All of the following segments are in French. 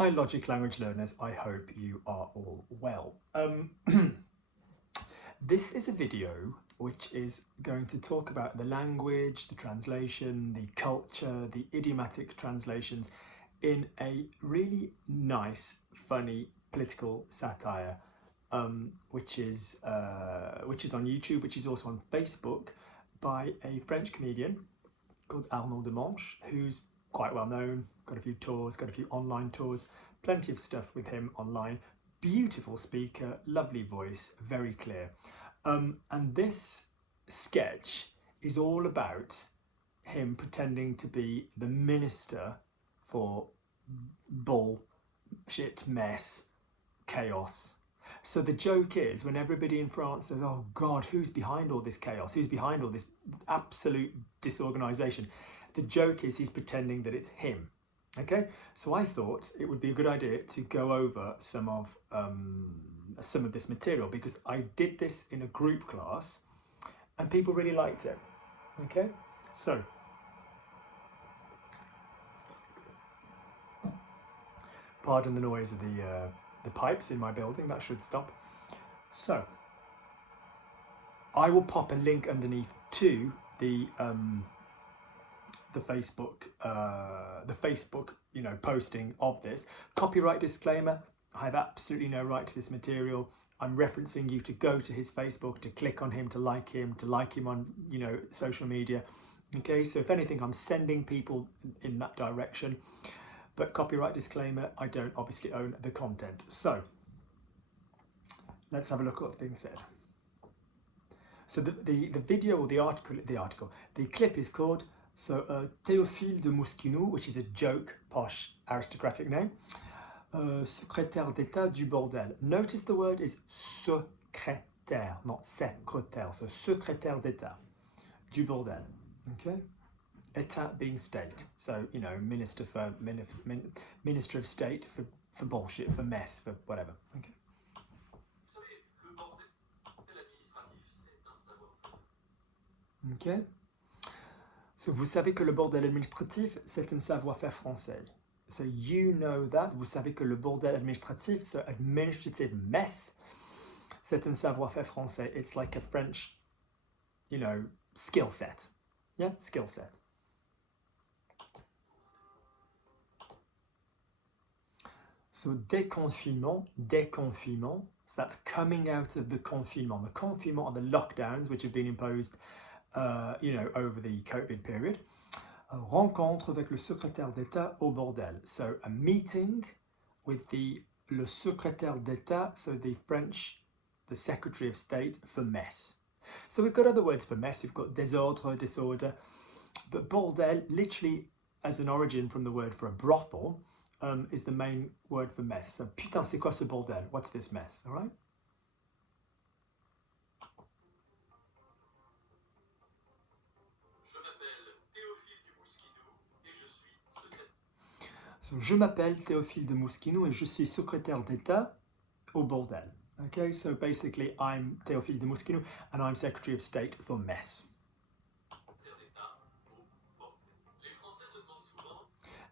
Hi Logic language learners, I hope you are all well. This is a video which is going to talk about the language, the translation, the culture, the idiomatic translations in a really nice, funny political satire, which is on YouTube, which is also on Facebook, by a French comedian called Arnaud Demanche, who's quite well known, got a few tours, got a few online tours, plenty of stuff with him online. Beautiful speaker, lovely voice, very clear. And this sketch is all about him pretending to be the minister for bullshit, mess, chaos. So the joke is, when everybody in France says, oh God, who's behind all this chaos? Who's behind all this absolute disorganisation? The joke is he's pretending that it's him. Okay, so I thought it would be a good idea to go over some of this material, because I did this in a group class and people really liked it. Okay, so pardon the noise of the pipes in my building, that should stop. So I will pop a link underneath to the Facebook posting of this. Copyright disclaimer, I have absolutely no right to this material. I'm referencing you to go to his Facebook, to click on him, to like him on social media. Okay, so if anything, I'm sending people in that direction. But copyright disclaimer, I don't obviously own the content. So let's have a look at what's being said. So the video or the clip is called Théophile de Mosquinou, which is a joke, posh, aristocratic name. Secrétaire d'État du bordel. Notice the word is secrétaire, not secrétaire. So secrétaire d'État du bordel. Okay. État being state. So minister of state for bullshit, for mess, for whatever. Okay. Okay. So vous savez que le bordel administratif, c'est un savoir-faire français. So you know that. Vous savez que le bordel administratif, so administrative mess, c'est un savoir-faire français. It's like a French, skill set. Yeah, skill set. So déconfinement, so that's coming out of the confinement. The confinement are the lockdowns which have been imposed over the COVID period. Rencontre avec le secrétaire d'État au bordel. So a meeting with le secrétaire d'État, so the Secretary of State for mess. So we've got other words for mess. We've got désordre, disorder, but bordel, literally as an origin from the word for a brothel, is the main word for mess. So putain, c'est quoi ce bordel? What's this mess? All right. So, je m'appelle Théophile de Mosquinou et je suis secrétaire d'État au bordel. Okay, so basically I'm Théophile de Mosquinou and I'm Secretary of State for mess.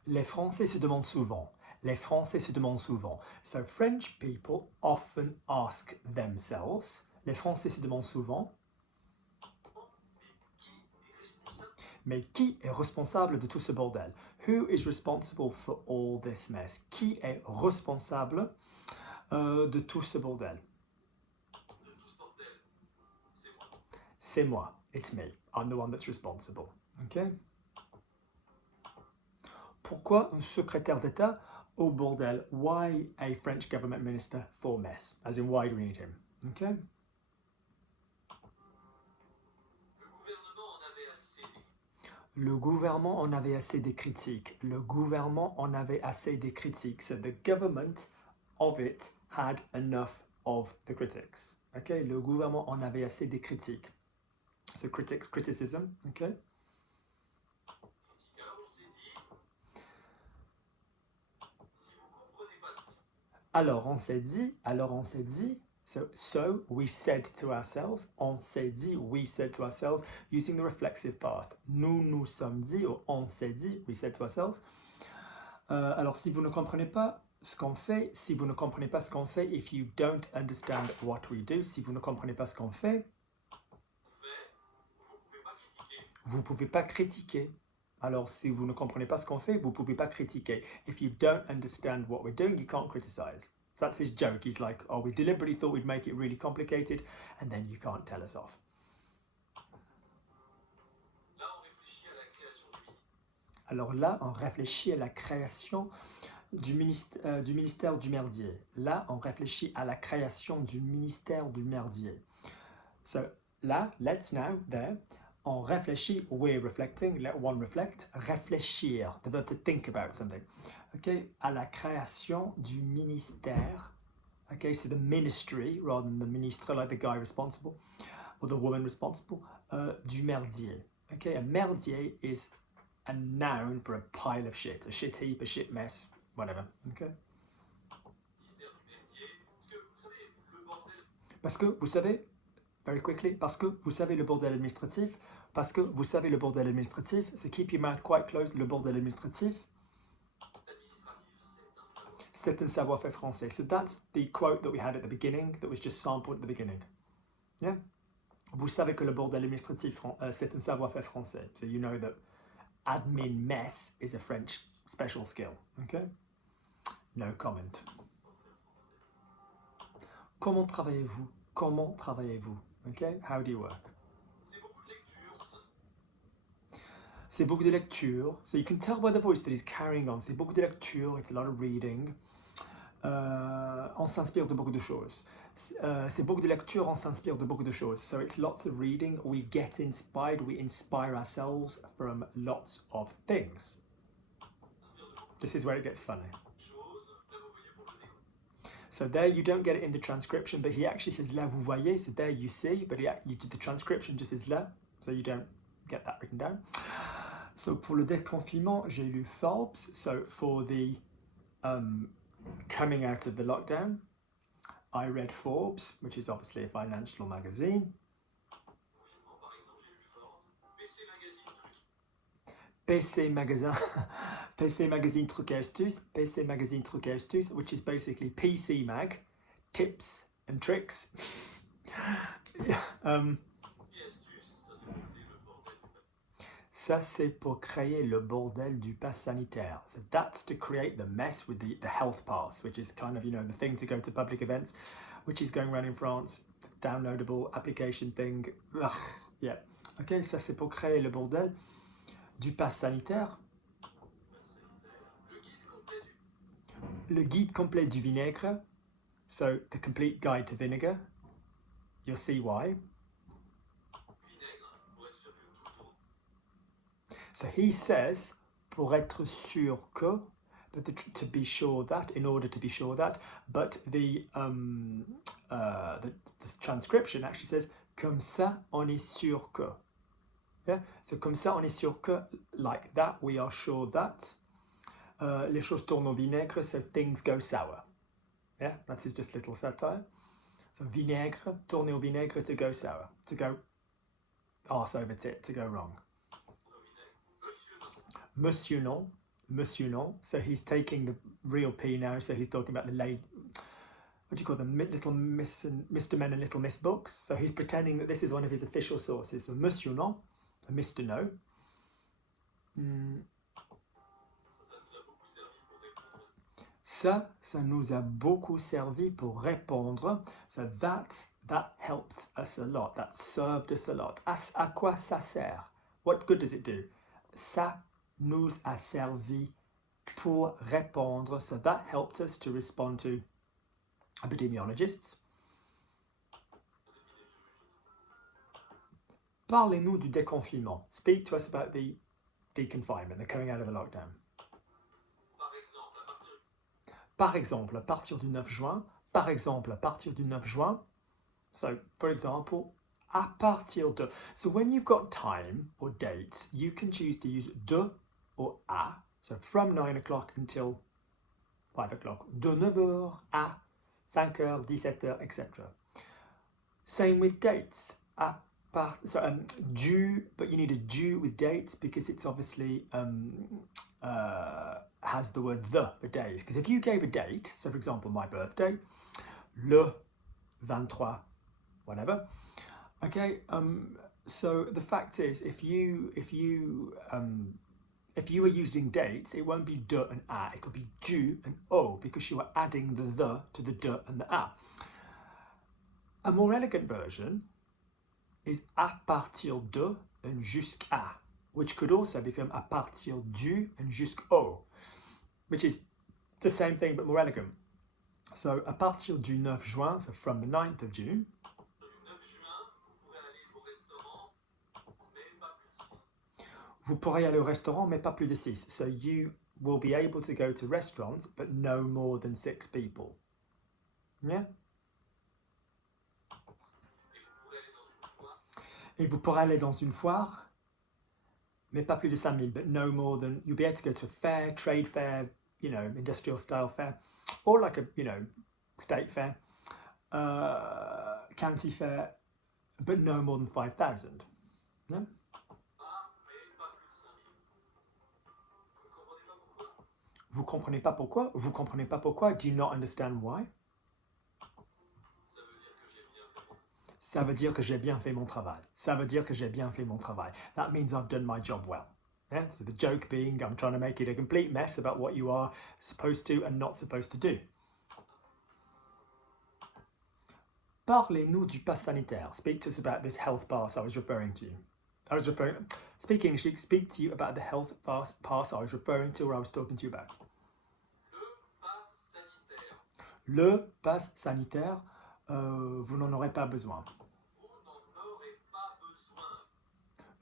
Les Français se demandent souvent. Les Français se demandent souvent. So French people often ask themselves. Les Français se demandent souvent. Mais qui est responsable de tout ce bordel? Who is responsible for all this mess? Qui est responsable de tout ce bordel? C'est moi. It's me. I'm the one that's responsible. Okay? Pourquoi un secrétaire d'État au bordel? Why a French government minister for mess? As in, why do we need him? Okay? Le gouvernement en avait assez des critiques. Le gouvernement en avait assez des critiques. So the government of it had enough of the critics. Okay? Le gouvernement en avait assez des critiques. So critics, criticism. Okay? Alors on s'est dit, so we said to ourselves, on s'est dit, we said to ourselves, using the reflexive past. Nous sommes dit, ou on s'est dit, we said to ourselves. Alors si vous ne comprenez pas, ce qu'on fait, si vous ne comprenez pas ce qu'on fait, if you don't understand what we do, si vous ne comprenez pas ce qu'on fait, vous ne pouvez pas critiquer. Alors, si vous ne comprenez pas ce qu'on fait, vous ne pouvez pas critiquer. If you don't understand what we're doing, you can't criticize. So that's his joke. He's like, oh, we deliberately thought we'd make it really complicated, and then you can't tell us off. Alors là, on réfléchit à la création du ministère du merdier. Là, on réfléchit à la création du ministère du merdier. So, là, let's now, there, on réfléchit, we're reflecting, let one reflect, réfléchir, the verb to think about something. Okay, à la création du ministère. Okay, so the ministry, rather than the ministre, like the guy responsible, or the woman responsible, du merdier. Okay, a merdier is a noun for a pile of shit, a shit heap, a shit mess, whatever. Okay. Parce que, vous savez, very quickly, parce que vous savez le bordel administratif, parce que vous savez le bordel administratif, so keep your mouth quite closed, le bordel administratif, c'est un savoir-faire français. So that's the quote that we had at the beginning, that was just sampled at the beginning. Yeah? Vous savez que le bordel administratif, c'est un savoir-faire français. So you know that admin mess is a French special skill. Okay? No comment. Comment travaillez-vous? Comment travaillez-vous? Okay? How do you work? C'est beaucoup de lecture. So you can tell by the voice that he's carrying on. C'est beaucoup de lecture. It's a lot of reading. On s'inspire de beaucoup de choses. C'est beaucoup de lecture. On s'inspire de beaucoup de choses. So it's lots of reading. We get inspired. We inspire ourselves from lots of things. This is where it gets funny. So there you don't get it in the transcription, but he actually says là vous voyez, so there you see, but you did the transcription just says là, so you don't get that written down. So pour le déconfinement, j'ai lu Forbes. So for the coming out of the lockdown, I read Forbes, which is obviously a financial magazine. PC Magazine, PC Magazine Trucs et Astuces, PC Magazine Trucs et Astuces, which is basically PC Mag, tips and tricks. Ça, c'est pour créer le bordel du pass sanitaire. So that's to create the mess with the health pass, which is kind of, you know, the thing to go to public events, which is going around in France, downloadable application thing. Ugh, yeah. Ok, ça, c'est pour créer le bordel du pass sanitaire. Le guide complet du vinaigre. So, the complete guide to vinegar. You'll see why. So he says, pour être sûr que, but to be sure that, in order to be sure that, but the transcription actually says, comme ça on est sûr que. Yeah? So comme ça on est sûr que, like that, we are sure that. Les choses tournent au vinaigre, so things go sour. Yeah, that's his just little satire. So vinaigre, tourner au vinaigre, to go sour, to go arse over tit, to go wrong. Monsieur non, Monsieur non. So he's taking the real P now. So he's talking about the lady. What do you call them? Little Miss and Mr. Men and Little Miss books. So he's pretending that this is one of his official sources. So Monsieur non, Mr. No. Ça nous a beaucoup servi pour répondre. So that helped us a lot. That served us a lot. À quoi ça sert? What good does it do? Ça nous a servi pour répondre. So that helped us to respond to epidemiologists. Parlez-nous du déconfinement. Speak to us about the deconfinement, the coming out of the lockdown. Par exemple, à partir du 9 juin. Par exemple, à partir du 9 juin. So, for example, à partir de. So when you've got time or dates, you can choose to use de or à. So from 9 o'clock until 5 o'clock. De 9h à 5h, 17h, etc. Same with dates. Du, but you need a du with dates because it's obviously has the word the for days. Because if you gave a date, so for example, my birthday, le 23, whatever. Okay. So the fact is, if you were using dates, it won't be de and a. It'll be du and o because you are adding the to the de and the a. A more elegant version is à partir de and jusqu'à, which could also become à partir du and jusqu'au, which is the same thing but more elegant. So à partir du 9 juin, so from the 9th of June, vous pourrez aller au restaurant, mais pas plus de 6. So you will be able to go to restaurants, but no more than 6 people. Yeah? Et vous pourrez aller dans une foire, mais pas plus de 5000, but no more than, you'll be able to go to a fair, trade fair, you know, industrial style fair, or like a, you know, state fair, county fair, but no more than 5,000. Yeah? Vous comprenez pas pourquoi? Vous comprenez pas pourquoi? Do you not understand why? Ça veut dire que j'ai bien fait mon travail. Ça veut dire que j'ai bien fait mon travail. That means I've done my job well. Yeah? So the joke being, I'm trying to make it a complete mess about what you are supposed to and not supposed to do. Parlez-nous du pass sanitaire. Speak to us about this health pass I was referring to. Speak English, speak to you about the health pass I was referring to or I was talking to you about. Le pass sanitaire, vous n'en aurez pas besoin.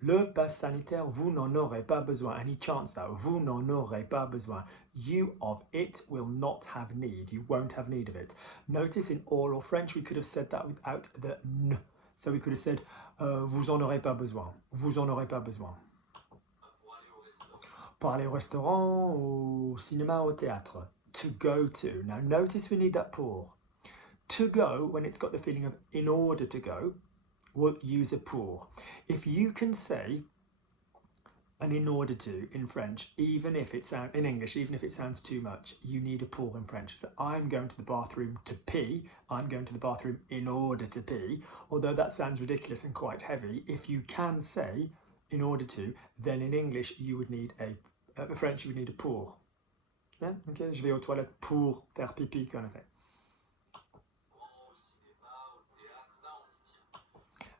Le pass sanitaire, vous n'en aurez pas besoin. And he chants that, vous n'en aurez pas besoin. You of it will not have need. You won't have need of it. Notice in oral French, we could have said that without the n. So we could have said, vous en aurez pas besoin. Vous en aurez pas besoin. Pour aller au restaurant, au cinéma, au théâtre. To go to. Now notice we need that pour. To go, when it's got the feeling of in order to go, we'll use a pour. If you can say an in order to in French, even if it sounds in English, even if it sounds too much, you need a pour in French. So I'm going to the bathroom to pee. I'm going to the bathroom in order to pee. Although that sounds ridiculous and quite heavy, if you can say in order to, then in English you would need French you would need a pour. Yeah? Okay, je vais aux toilettes pour faire pipi, kind of thing.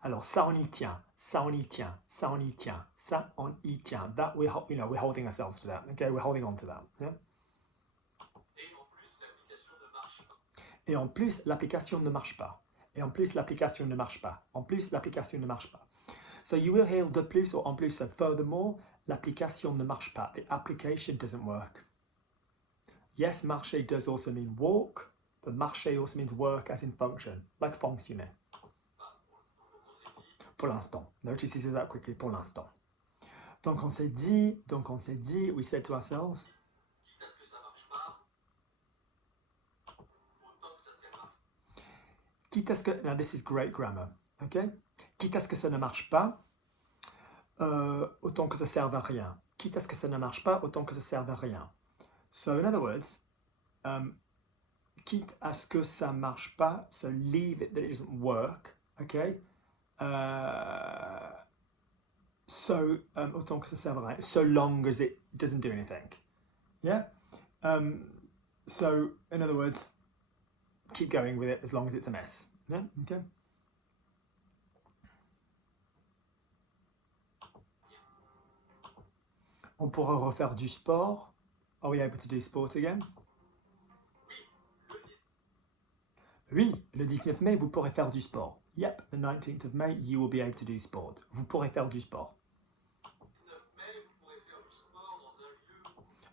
Alors, ça on y tient, ça on y tient, ça on y tient, ça on y tient. That we're holding ourselves to that. Okay, we're holding on to that. Yeah? Et en plus, l'application ne marche pas. Et en plus, l'application ne marche pas. En plus, l'application ne marche pas. So you will hear de plus or en plus. So furthermore, l'application ne marche pas. The application doesn't work. Yes, marcher does also mean walk, but marcher also means work as in function, like fonctionner. Pour l'instant. Notice he says that quickly, pour l'instant. Donc on s'est dit, we said to ourselves, quitte à ce que, now this is great grammar, okay? Quitte à ce que ça ne marche pas, autant que ça serve à rien. Quitte à ce que ça ne marche pas, autant que ça serve à rien. So in other words, quitte à ce que ça marche pas, so leave it that it doesn't work, okay? Autant que ça serve à rien, so long as it doesn't do anything. Yeah? So, in other words, keep going with it as long as it's a mess. Yeah? Okay? On pourra refaire du sport. Are we able to do sport again? Oui, le 19 mai, vous pourrez faire du sport. Yep, the 19th of May, you will be able to do sport. Vous pourrez faire du sport.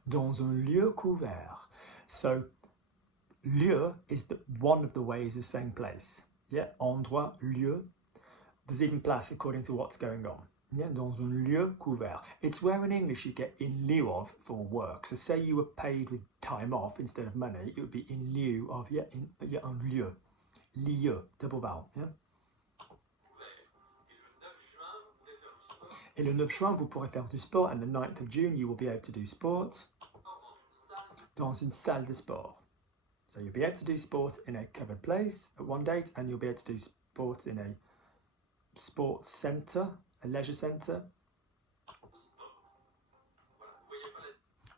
Dans un lieu couvert. So, lieu is one of the ways of saying place. Yeah, endroit, lieu. There's even place according to what's going on. Yeah, dans un lieu couvert. It's where in English you get in lieu of for work. So say you were paid with time off instead of money, it would be in lieu of, en lieu. Lieu, double vowel. Yeah? Et le 9 juin, vous pourrez faire du sport. And the 9th of June, you will be able to do sport dans une salle de sport. So you'll be able to do sport in a covered place at one date, and you'll be able to do sport in a sports centre, a leisure centre.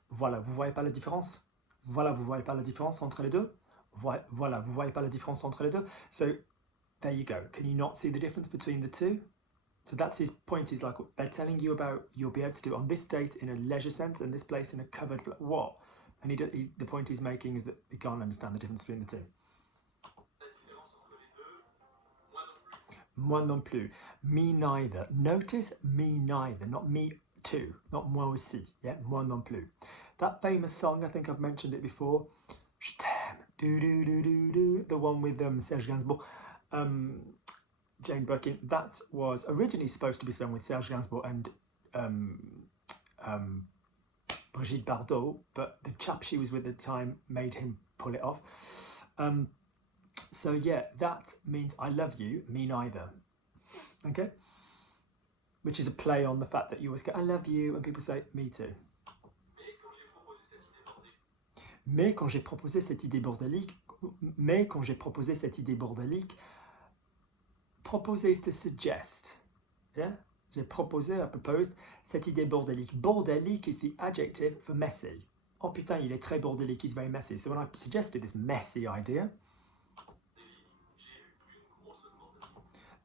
Voilà, vous voyez pas la différence? Voilà, vous voyez pas la différence entre les deux? Voilà, vous voyez pas la différence entre les deux? So, there you go. Can you not see the difference between the two? So that's his point. Is like, they're telling you about, you'll be able to do on this date in a leisure sense, and this place in a covered place. What? And the point he's making is that he can't understand the difference between the two. Moi non plus. Me neither. Notice me neither, not me too, not moi aussi. Yeah, moi non plus. That famous song, I think I've mentioned it before. Je t'aime, do do do do do. The one with Serge Gainsbourg, Jane Birkin. That was originally supposed to be sung with Serge Gainsbourg and Brigitte Bardot, but the chap she was with at the time made him pull it off. So yeah, that means I love you, me neither. Okay? Which is a play on the fact that you always go, I love you, and people say, me too. Mais quand j'ai proposé cette idée bordélique, proposer is to suggest. Yeah? J'ai proposé, I proposed, cette idée bordélique. Bordélique is the adjective for messy. Oh putain, il est très bordélique, he's very messy. So when I suggested this messy idea,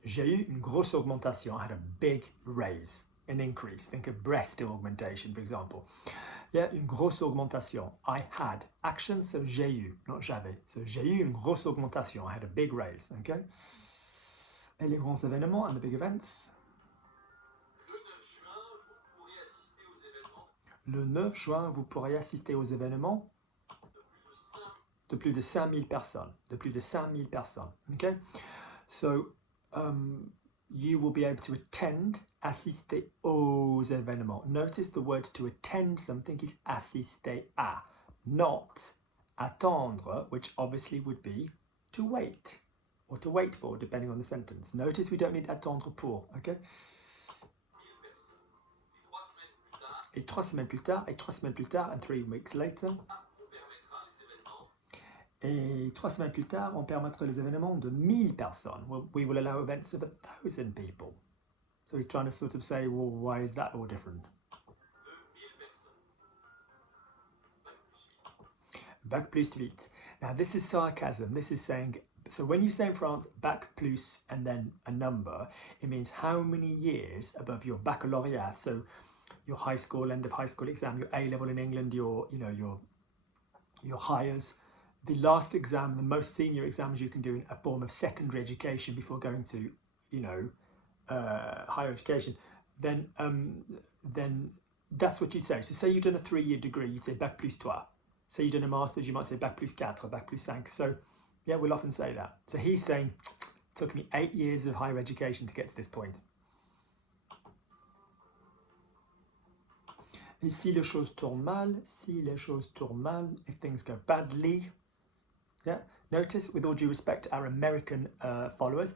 j'ai eu une grosse augmentation. I had a big raise, an increase. Think of breast augmentation, for example. Yeah, une grosse augmentation. I had. Action, so j'ai eu, not j'avais. So j'ai eu une grosse augmentation. I had a big raise, okay? Et les grands événements, and the big events. Le 9 juin, vous pourrez assister aux événements de plus de 5000 personnes. De plus de 5000 personnes, okay? So, you will be able to attend, assister aux événements. Notice the word to attend something is assister à, not attendre, which obviously would be to wait, or to wait for, depending on the sentence. Notice we don't need attendre pour, okay? Et 3 semaines plus tard, and 3 weeks later. Et 3 semaines plus tard, on permettra les événements de 1000 personnes. Well, we will allow events of 1,000 people. So he's trying to sort of say, well, why is that all different? Bac plus 8. Now this is sarcasm. This is saying, so when you say in France, bac plus and then a number, it means how many years above your baccalaureate. So your high school, end of high school exam, your A-level in England, your higher. The last exam, the most senior exams you can do in a form of secondary education before going to, higher education, then that's what you'd say. So say you've done a 3-year degree, you'd say bac plus 3. Say you've done a master's, you might say bac plus 4, bac plus 5. So yeah, we'll often say that. So he's saying, it took me 8 years of higher education to get to this point. Et si les choses tournent mal, if things go badly, yeah. Notice, with all due respect to our American followers,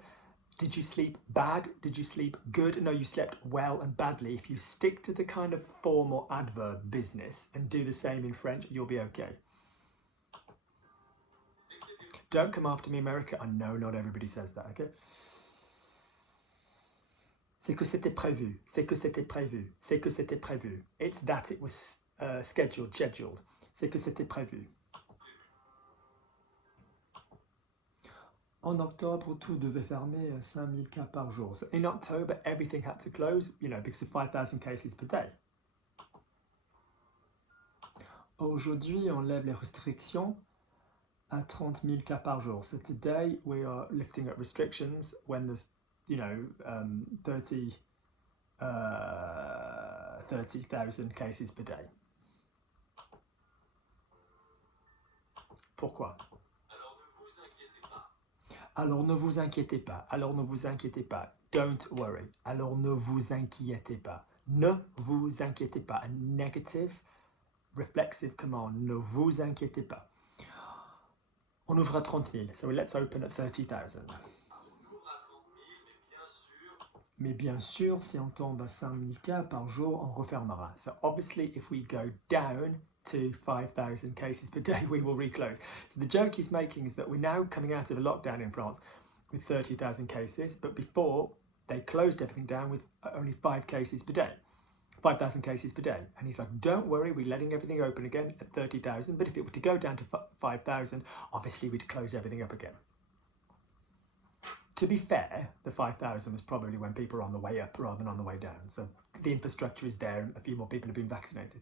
did you sleep bad? Did you sleep good? No, you slept well and badly. If you stick to the kind of form or adverb business and do the same in French, you'll be okay. Don't come after me, America. I know not everybody says that, okay? C'est que c'était prévu. C'est que c'était prévu. C'est que c'était prévu. It's that it was scheduled. C'est que c'était prévu. En octobre, tout devait fermer 5000 cas par jour. So in October, everything had to close, because of 5,000 cases per day. Aujourd'hui, on lève les restrictions à 30 000 cas par jour. So today, we are lifting up restrictions when there's, 30,000 cases per day. Pourquoi? Alors ne vous inquiétez pas. Alors ne vous inquiétez pas. Don't worry. Alors ne vous inquiétez pas. Ne vous inquiétez pas. A negative reflexive command. Ne vous inquiétez pas. On ouvre à 30 000. So let's open at 30,000. Mais bien sûr, si on tombe à 5000 cas par jour, on refermera. So obviously, if we go down to 5,000 cases per day, we will reclose. So the joke he's making is that we're now coming out of a lockdown in France with 30,000 cases, but before they closed everything down with only 5 cases per day. 5,000 cases per day. And he's like, don't worry, we're letting everything open again at 30,000, but if it were to go down to 5,000, obviously we'd close everything up again. To be fair, the 5,000 was probably when people are on the way up rather than on the way down. So the infrastructure is there and a few more people have been vaccinated.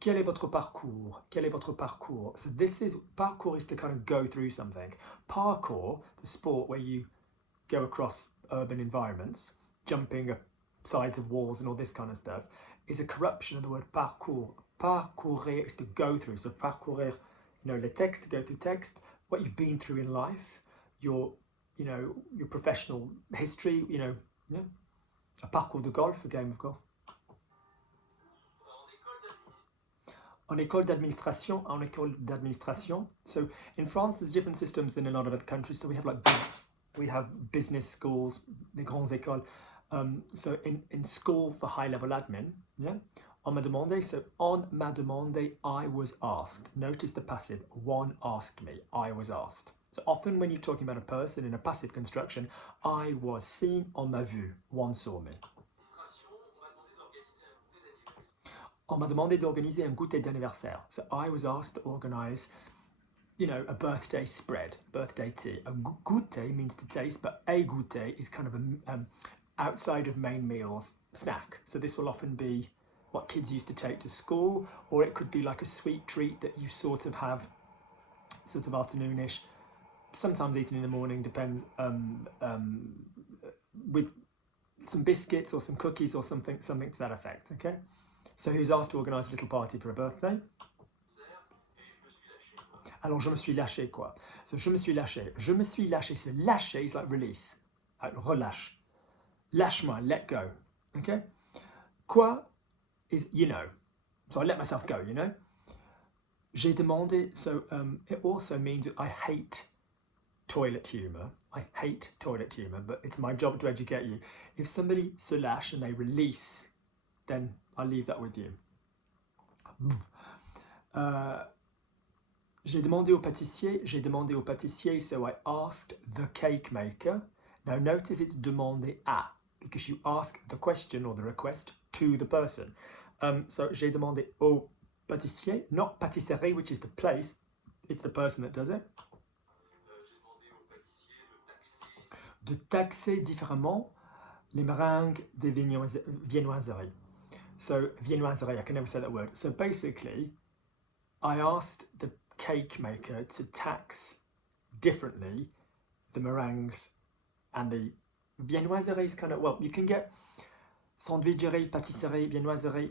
Quel est votre parcours? Quel est votre parcours? So this is, parcours is to kind of go through something. Parkour, the sport where you go across urban environments, jumping up sides of walls and all this kind of stuff, is a corruption of the word parcours. Parcourir is to go through. So parcourir, you know, le texte, go through text, what you've been through in life, your, you know, your professional history, you know, yeah. A parcours de golf, a game of golf. En école d'administration. So in France, there's different systems than in a lot of other countries. So we have business schools, les grandes écoles. So in school for high-level admin, yeah. On m'a demandé, so on m'a demandé, I was asked. Notice the passive, one asked me, I was asked. So often when you're talking about a person in a passive construction, I was seen, on m'a vu, one saw me. On m'a demandé d'organiser un goûter d'anniversaire. So I was asked to organize, you know, a birthday spread, birthday tea. A goûter means to taste, but a goûter is kind of a outside of main meals snack. So this will often be what kids used to take to school, or it could be like a sweet treat that you sort of have sort of afternoonish, sometimes eaten in the morning, depends, with some biscuits or some cookies or something to that effect, okay? So he was asked to organise a little party for a birthday. Alors je me suis lâché quoi? So je me suis lâché. Je me suis lâché. So lâcher is like release, like relâche. Lâche-moi, let go. Okay? Quoi is you know. So I let myself go, you know? J'ai demandé, so it also means I hate toilet humour. I hate toilet humour, but it's my job to educate you. If somebody se lâche and they release, then I'll leave that with you. J'ai demandé au pâtissier, so I asked the cake maker. Now notice it's demandé à, because you ask the question or the request to the person. So j'ai demandé au pâtissier, not pâtisserie, which is the place, it's the person that does it. De taxer différemment les meringues des viennoiseries. So viennoiserie, I can never say that word. So basically, I asked the cake maker to tax differently the meringues and the viennoiserie is kind of, well, you can get sandwicherie, pâtisserie, viennoiserie.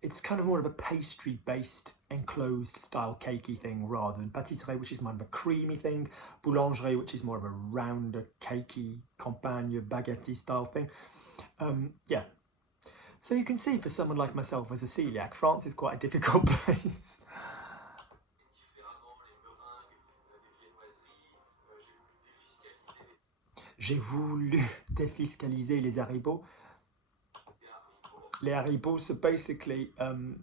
It's kind of more of a pastry-based, enclosed style cakey thing rather than pâtisserie, which is more of a creamy thing. Boulangerie, which is more of a rounder, cakey, campagne, baguette style thing. Yeah. So you can see for someone like myself as a celiac, France is quite a difficult place. J'ai voulu défiscaliser les haribots. Les haribots, so basically, to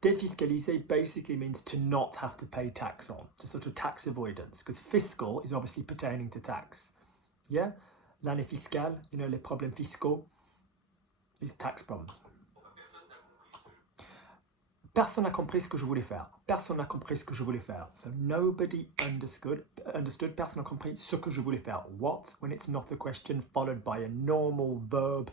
défiscaliser basically means to not have to pay tax on, to sort of tax avoidance, because fiscal is obviously pertaining to tax. Yeah? L'année fiscale, you know, les problèmes fiscaux is tax problems. Personne n'a compris ce que je voulais faire. Personne n'a compris ce que je voulais faire. So nobody understood. Personne n'a compris ce que je voulais faire. What, when it's not a question followed by a normal verb.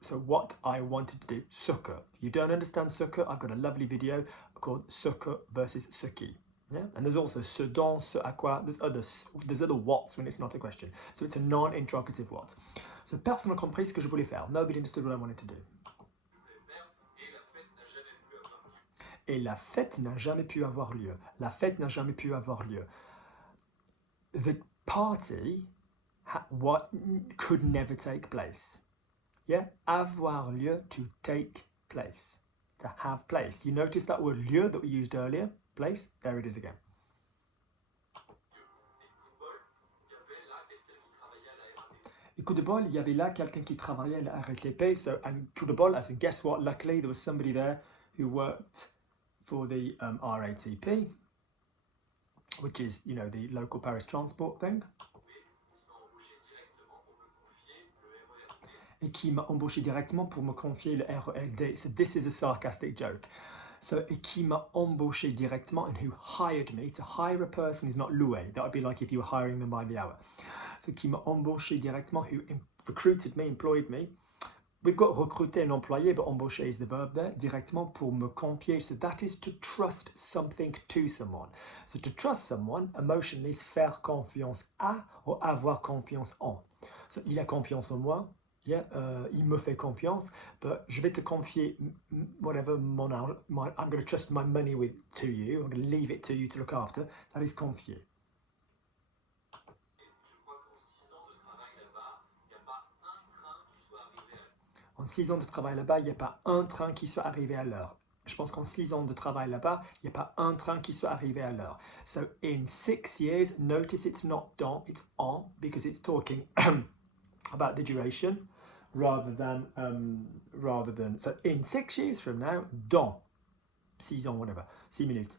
So what I wanted to do. Ce que. If you don't understand ce que, I've got a lovely video called ce que versus ce qui. Yeah? And there's also ce dont, ce à quoi. There's other whats when it's not a question. So it's a non-interrogative what. So personne n'a compris ce que je voulais faire. Nobody understood what I wanted to do. Et la fête n'a jamais pu avoir lieu. La fête n'a jamais pu avoir lieu. The party could never take place. Yeah? Avoir lieu, to take place. to have place. You notice that word lieu that we used earlier? Place? There it is again. Et coup de bol, il y avait là quelqu'un qui travaillait à la RATP. So, and coup de bol, as in guess what? Luckily, there was somebody there who worked for the RATP, which is, you know, the local Paris transport thing. Et qui m'a embauché directement pour me confier le RELD. So this is a sarcastic joke. So, et qui m'a embauché directement, and who hired me. To hire a person is not louer. That would be like if you were hiring them by the hour. So, qui m'a embauché directement, who recruited me, employed me. We've got recruter and employer, but embaucher is the verb there. Directement pour me confier. So that is to trust something to someone. So to trust someone, emotionally, is faire confiance à ou avoir confiance en. So, il a confiance en moi. Yeah, il me fait confiance, but je vais te confier whatever I'm going to trust my money to you. I'm going to leave it to you to look after. That is confier. En 6 ans de travail là-bas, il n'y a pas un train qui soit arrivé à l'heure. Je pense qu'en 6 ans de travail là-bas, il n'y a pas un train qui soit arrivé à l'heure. So in 6 years, notice it's not dans, it's en, because it's talking about the duration rather than so in 6 years from now, dans 6 ans, whatever, 6 minutes.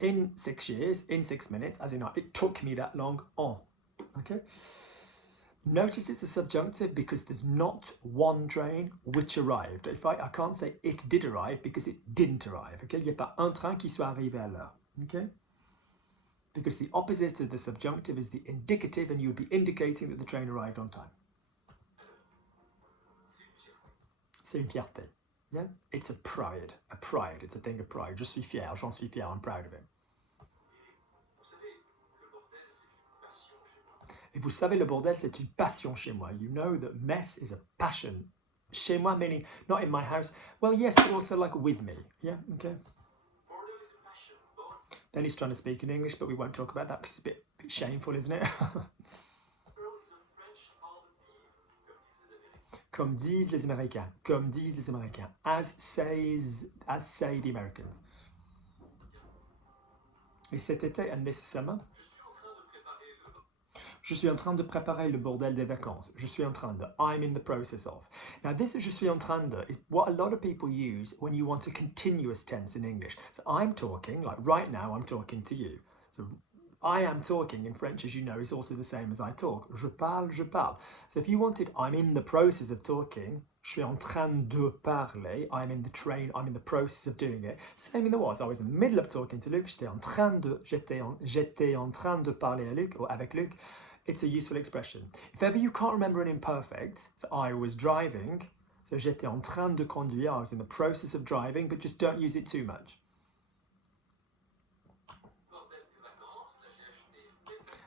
In 6 years, in 6 minutes, as in it took me that long, en. Okay. Notice it's a subjunctive because there's not one train which arrived. I can't say it did arrive because it didn't arrive. Okay, il n'y a pas un train qui soit arrivé à l'heure. Okay, because the opposite of the subjunctive is the indicative, and you would be indicating that the train arrived on time. C'est une fierté. Yeah, it's a pride. A pride. It's a thing of pride. Je suis fier. J'en suis fier. I'm proud of it. Et vous savez, le bordel, c'est une passion chez moi. You know that mess is a passion. Chez moi, meaning not in my house. Well, yes, but also like with me. Yeah, okay. Then he's trying to speak in English, but we won't talk about that because it's a bit shameful, isn't it? Comme disent les Américains. Comme disent les Américains. As say the Americans. Et cet été, and this summer, je suis en train de préparer le bordel des vacances. Je suis en train de. I'm in the process of. Now this je suis en train de is what a lot of people use when you want a continuous tense in English. So I'm talking, like right now I'm talking to you. So I am talking in French, as you know, is also the same as I talk. Je parle, je parle. So if you wanted, I'm in the process of talking, je suis en train de parler, I'm in the train, I'm in the process of doing it. Same in the was. I was in the middle of talking to Luc, j'étais en train de parler à Luc, or avec Luc. It's a useful expression. If ever you can't remember an imperfect, so I was driving, so j'étais en train de conduire, I was in the process of driving, but just don't use it too much.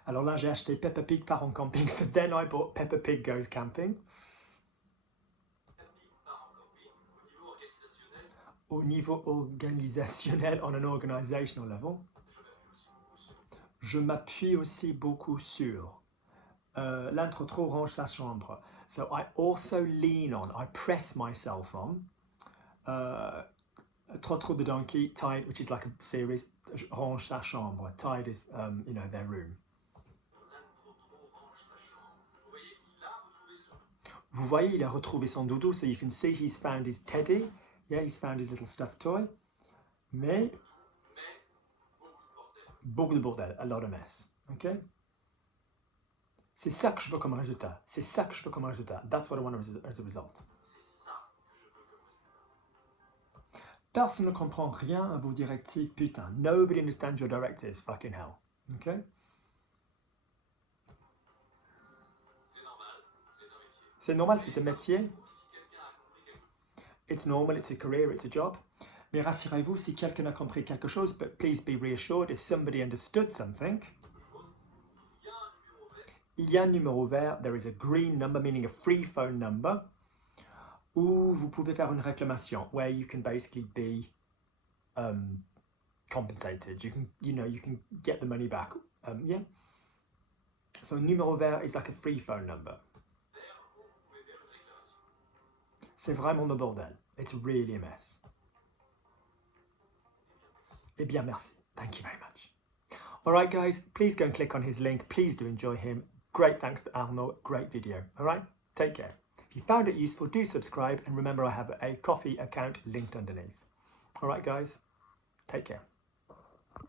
Alors là, j'ai acheté Peppa Pig part en camping, so then I bought Peppa Pig Goes Camping. Au niveau organisationnel, on an organizational level. Je m'appuie aussi beaucoup sur. L'intro trop range sa chambre. So I also lean on, I press myself on. Trop de donkey, Tide, which is like a series, range sa chambre. Tide is, you know, their room. Vous voyez, il a retrouvé son doudou, so you can see he's found his teddy. Yeah, he's found his little stuffed toy. Mais, beaucoup de bordel, a lot of mess. Okay? C'est ça que je veux comme résultat. C'est ça que je veux comme résultat. That's what I want as a result. Personne ne comprend rien à vos directives, putain. Nobody understands your directives, fucking hell. Okay? C'est normal, c'est un métier. It's normal, it's a career, it's a job. Mais rassurez-vous, si quelqu'un a compris quelque chose, but please be reassured, if somebody understood something, il y a un numéro vert, there is a green number, meaning a free phone number, où vous pouvez faire une réclamation, where you can basically be compensated. You can, you can get the money back. Yeah. So numéro vert is like a free phone number. C'est vraiment le bordel. It's really a mess. Eh bien, merci. Thank you very much. All right, guys, please go and click on his link. Please do enjoy him. Great thanks to Arnaud. Great video. All right, take care. If you found it useful, do subscribe. And remember, I have a Ko-fi account linked underneath. All right, guys, take care.